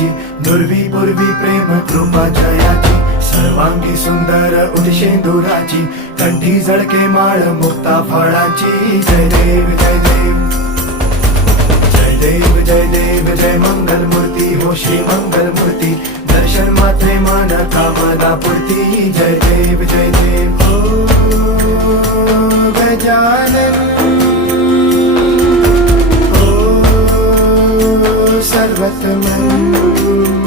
जयाची, दुर्वी पूर्वी प्रेम कृपा जयाची, सर्वांगी सुंदर उदिशेंदुराची, कंठी झळके माळ मुक्ता फळाची. जय देव जय देव जय देव जय देव जय मंगल मूर्ती हो श्री मंगल मूर्ती, दर्शन मात्रे मन कामना पूर्ती. जय देव जय देव हो गजानन हो सर्वतमन.